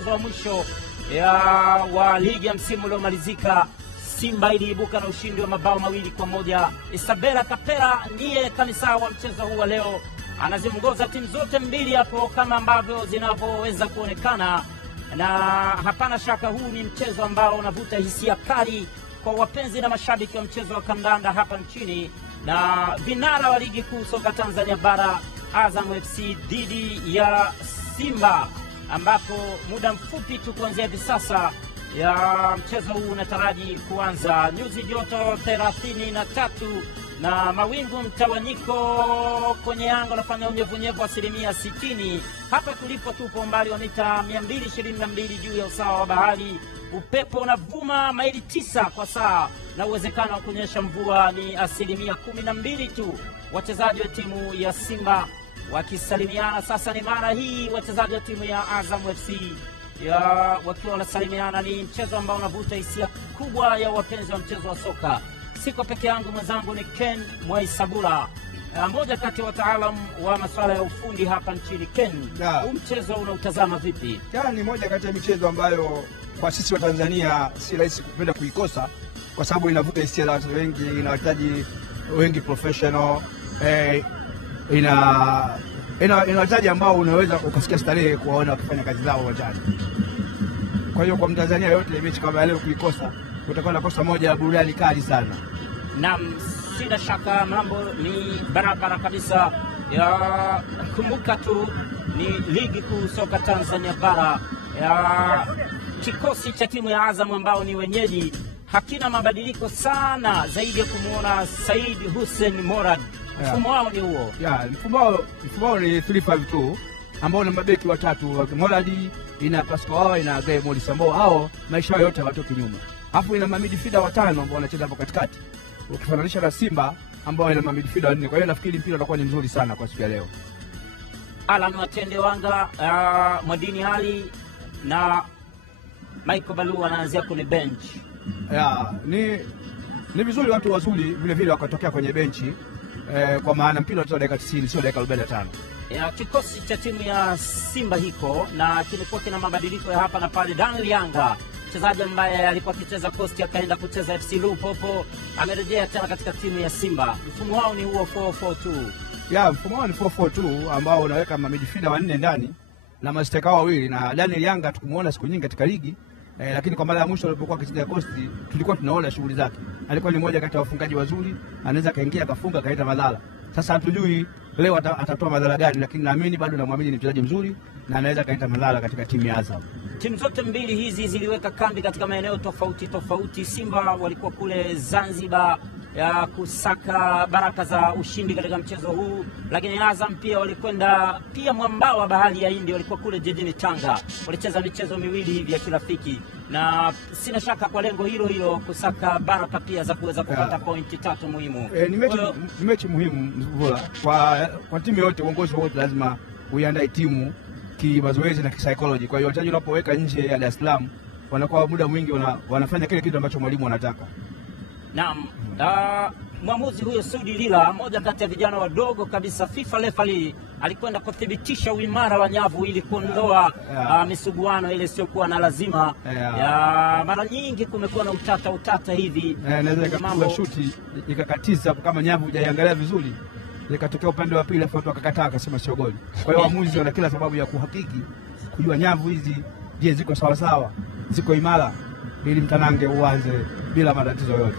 mchezo wa mwisho wa ligi ya msimu uliomalizika, Simba iliibuka na ushindi wa mabao 2-1. Isabella Kapera ndiye kanisa wa mchezo huu wa leo, anaziongoza timu zote mbili hapo kama ambavyo zinavyoweza kuonekana, na hapana shaka huu ni mchezo ambao unavuta hisia kali kwa wapenzi na mashabiki wa mchezo wa kandanda hapa nchini, na vinara wa ligi kuu soka Tanzania bara Azam FC dhidi ya Simba, ambapo muda mfupi tu kuanzia hivi sasa ya mchezo huu unataraji kuanza. Nyuzi joto 33 na mawingu mtawanyiko kwenye anga nafanya unyevunyevu 60%. Hapa tulipo tupo umbali wa mita 222 juu ya usawa wa bahari. Upepo unavuma maili 9 kwa saa na uwezekano wa kunyesha mvua ni 12% tu. Wachezaji wa timu ya Simba wakisalimiana sasa. Ni mara hii wachezaji wa timu ya Azam FC wakiwa wanasalimiana. Ni mchezo ambao unavuta hisia kubwa ya wapenzi wa mchezo wa soka. Siko peke yangu, mwenzangu ni Ken Mwaisabula, mmoja kati ya wataalamu wa masuala ya ufundi hapa nchini. Ken, huu mchezo unautazama vipi? Ni moja kati ya michezo ambayo kwa sisi wa Tanzania si rahisi kupenda kuikosa, kwa sababu inavuta hisia za watu wengi, ina wachezaji wengi professional, ina wachezaji ambao unaweza ukasikia starehe kuwaona wakifanya kazi zao uwanjani. Kwa hiyo kwa Mtanzania yote mechi kama leo kuikosa, utakuwa nakosa moja ya burudani kali sana. Naam, sina shaka mambo ni barabara kabisa. Kumbuka tu ni ligi kuu soka Tanzania bara. Kikosi cha timu ya Azam ambao ni wenyeji hakina mabadiliko sana zaidi ya kumuona Said Hussein Morad. Mfumo wao ni huo. Mfumo wao ni 3-5-2 ambao na mabeki watatu, Morad, ina Pascal wao, ina Gaye Modi Sambo, hao maisha yote hawatoki nyuma. Alafu ina midfielder 5 ambao wanacheza hapo katikati, ukifananisha na Simba ambao ina midfielder 4. Kwa hiyo nafikiri mpira utakuwa ni mzuri sana kwa siku ya leo. Alan Watende Wanga, Mwadini Ali na Michael Balu wanaanzia kwenye bench. Ni vizuri watu wazuri vile vile wakatokea kwenye benchi, kwa maana mpira utatoa dakika 90 sio dakika 45. Kikosi cha timu ya Simba hiko na kilikuwa kina mabadiliko ya hapa na pale. Daniel Yanga, mchezaji ambaye alikuwa akicheza Coast akaenda kucheza FC Lupopo, amerejea tena katika timu ya Simba. Mfumo wao ni huo 4-4-2. Mfumo wao ni 4-4-2 ambao unaweka midfielder 4 ndani na masteka wawili, na Daniel Yanga tukumuona siku nyingi katika ligi, lakini kwa mara ya mwisho alipokuwa akicheza Coast tulikuwa tunaona shughuli zake. Alikuwa ni mmoja kati ya wafungaji wazuri, anaweza kaingia akafunga kaita madhara. Sasa hatujui leo atatoa madhara gani, lakini naamini bado namwamini ni mchezaji mzuri na anaweza kaita madhara katika timu ya Azam. Timu zote mbili hizi ziliweka kambi katika maeneo tofauti. Simba walikuwa kule Zanzibar ya kusaka baraka za ushindi katika mchezo huu, lakini Azam pia walikwenda pia mwambao wa bahari ya Hindi, walikuwa kule jijini Tanga, walicheza michezo miwili hivi ya kirafiki, na sina shaka kwa lengo hilo kusaka baraka pia za kuweza kupata pointi 3 muhimu. Ni mechi muhimu kwa timu yote. Uongozi wote lazima uiandae timu kimazoezi na kisaikolojia. Kwa hiyo wachezaji wanapoweka nje ya Dar es Salaam wanakuwa muda mwingi wanafanya kile kitu ambacho mwalimu anataka. Naam, mwamuzi huyo Sudi Lila, mmoja kati ya vijana wadogo kabisa FIFA referee, alikwenda kuthibitisha uimara wa nyavu ili kuondoa misuguano ile isiyokuwa na lazima. Mara nyingi kumekuwa na utata hivi, naweza mambo shuti ikakatiza kama nyavu hujaiangalia vizuri, ikatokea upande wa pili afu akakataa akasema sio goli. Kwa hiyo waamuzi wana kila sababu ya kuhakiki kujua nyavu hizi je ziko sawa, ziko imara, ili mtanange uanze bila matatizo yote.